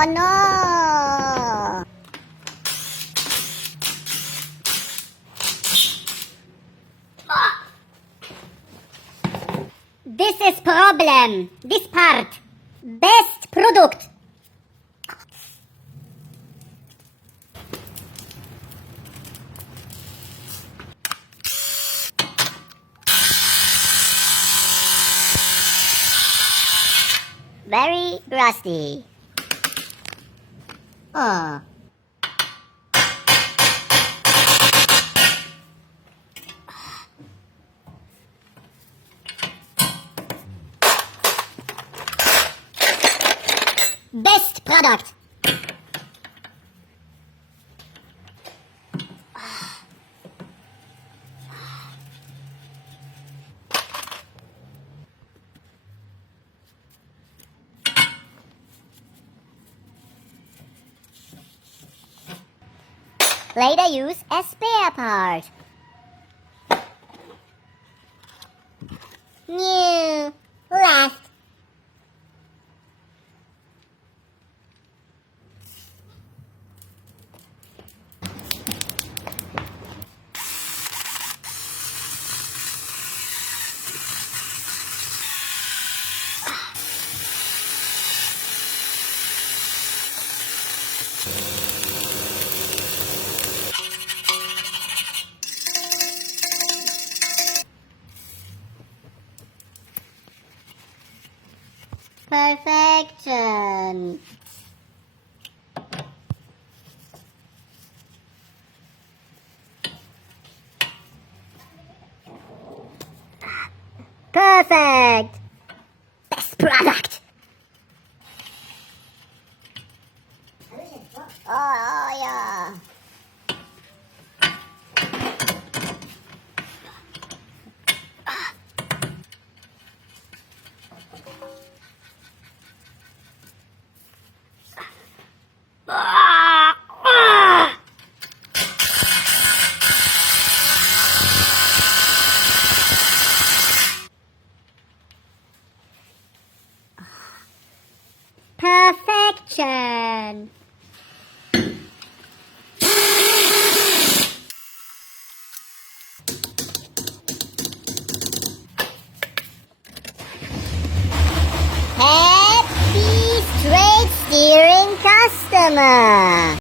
Oh no! This is problem. This part. Best product. Very rusty. Oh. Best product. Later use as spare part. New. Last. Perfection. Perfect. Best product. Oh yeah. Perfection. Happy straight steering customer.